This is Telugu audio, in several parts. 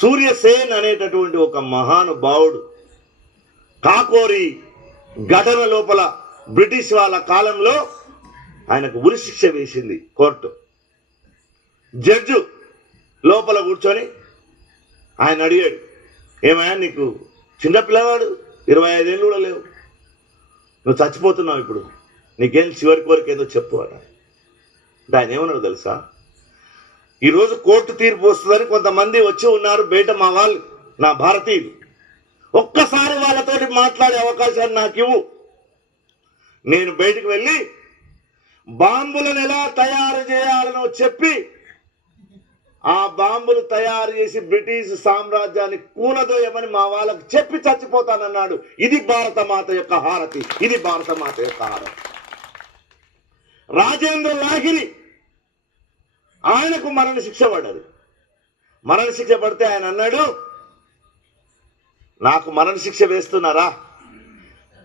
సూర్యసేన్ అనేటటువంటి ఒక మహానుభావుడు కాకోరి ఘటన లోపల బ్రిటిష్ వాళ్ళ కాలంలో ఆయనకు ఉరిశిక్ష వేసింది కోర్టు. జడ్జు లోపల కూర్చొని ఆయన అడిగాడు ఏమయ్యా నీకు చిన్నపిల్లవాడు ఇరవై ఐదేళ్ళు కూడా లేవు. నువ్వు చచ్చిపోతున్నావు ఇప్పుడు. నీకేం చివరి కోరిక ఏదో చెప్పు అట అంటే ఆయన ఏమన్నాడు తెలుసా? ఈరోజు కోర్టు తీర్పు వస్తుందని కొంతమంది వచ్చి ఉన్నారు. బయట మా వాళ్ళు నా భారతీయులు. ఒక్కసారి వాళ్ళతోటి మాట్లాడే అవకాశాన్ని నాకు ఇవ్వు నేను బయటకు వెళ్ళి బాంబులను ఎలా తయారు చేయాలనో చెప్పి ఆ బాంబులు తయారు చేసి బ్రిటిష్ సామ్రాజ్యాన్ని కూలదోయమని మా వాళ్ళకు చెప్పి చచ్చిపోతానన్నాడు. ఇది భారత మాత యొక్క హారతి. ఇది భారత మాత యొక్క హారతి. రాజేంద్ర లాహిరి ఆయనకు మరణ శిక్ష పడ్డది మరణ శిక్ష పడితే ఆయన అన్నాడు నాకు మరణ శిక్ష వేస్తున్నారా?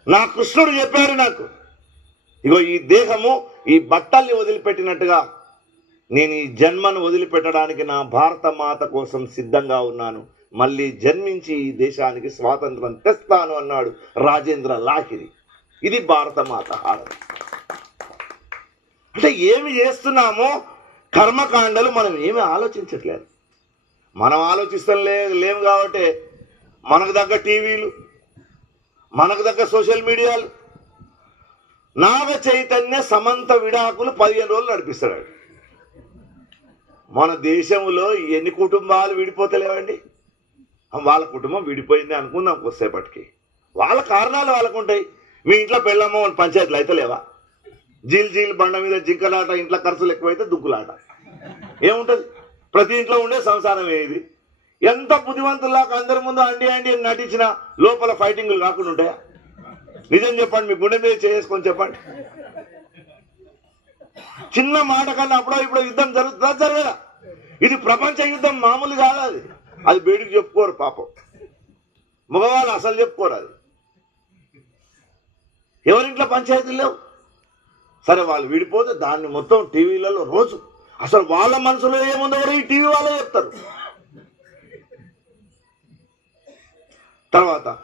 నా కృష్ణుడు చెప్పాడు నాకు. ఇగో ఈ దేహము ఈ బట్టల్ని వదిలిపెట్టినట్టుగా నేను ఈ జన్మను వదిలిపెట్టడానికి నా భారత మాత కోసం సిద్ధంగా ఉన్నాను. మళ్ళీ జన్మించి ఈ దేశానికి స్వాతంత్రం తెస్తాను అన్నాడు రాజేంద్ర లాహిరి. ఇది భారత మాత హారతి. అంటే ఏమి చేస్తున్నామో కర్మకాండలు మనం ఏమి ఆలోచించట్లేదు. మనం ఆలోచిస్తాం లే లేము కాబట్టి మనకు దగ్గర టీవీలు మనకు దగ్గర సోషల్ మీడియాలు. నాగ చైతన్య సమంత విడాకులు పదిహేను రోజులు నడిపిస్తాడు మన దేశంలో ఎన్ని కుటుంబాలు విడిపోతలేవండి? వాళ్ళ కుటుంబం విడిపోయింది అనుకుందాం కొద్దిసేపటికి. వాళ్ళ కారణాలు వాళ్ళకు ఉంటాయి మీ ఇంట్లో పెళ్ళమ్మో పంచాయతీలు అయితే లేవా జీల్ జీల్ బండ మీద జింకలాట ఇంట్లో ఖర్చులు ఎక్కువైతే దుక్కులాట ఏముంటది? ప్రతి ఇంట్లో ఉండే సంసారం ఇది ఎంత బుద్ధివంతుల్లాగా అందరి ముందు అండి అండి అని నటించిన లోపల ఫైటింగ్లు రాకుండా ఉంటాయా? నిజం చెప్పండి మీ గుండె మీద చేసుకొని చెప్పండి. చిన్న మాట కన్నా అప్పుడో ఇప్పుడు యుద్ధం జరుగుతుందా? జరగదా. ఇది ప్రపంచ యుద్ధం మామూలు కాదు అది. అది బేడికి చెప్పుకోరు పాపం. మగవాళ్ళు అసలు చెప్పుకోరు అది. ఎవరింట్లో పంచాయతీలు లేవు? సరే వాళ్ళు విడిపోతే దాన్ని మొత్తం టీవీలలో రోజు అసలు వాళ్ళ మనసులో ఏముందో కూడా ఈ టీవీ వాళ్ళే చెప్తారు. తర్వాత